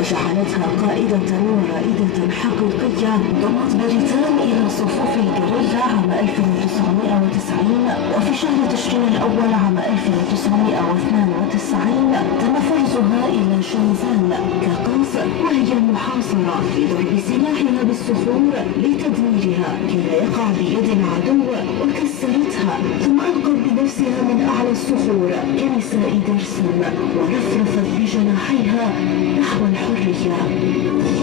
وجعلتها قائدة ورائدة حقيقية. ضمت بريطان إلى صفوف الجريلا عام 1990، وفي شهر تشرين الأول عام 1992 تم فرزها إلى شنزان كقاص، وهي محاصرة في ضرب سلاحها بالصخور لتدميرها كي لا يقع بيد العدو، وكسرتها ثم ألقت بنفسها من أعلى الصخور كنساء درسا ورفرفت بجناحيها نحو الحرية،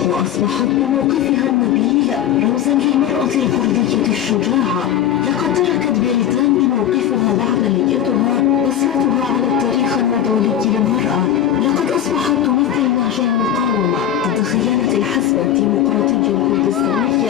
وأصبحت بموقفها النبيل رمزا للمرأة الكردية الشجاعة. لقد تركت بريطان موقفها العمليتها بصمتها على التاريخ النضالي للمرأة. لقد أصبحت تمثل نهج المقاومة ضد خيانة الحسبة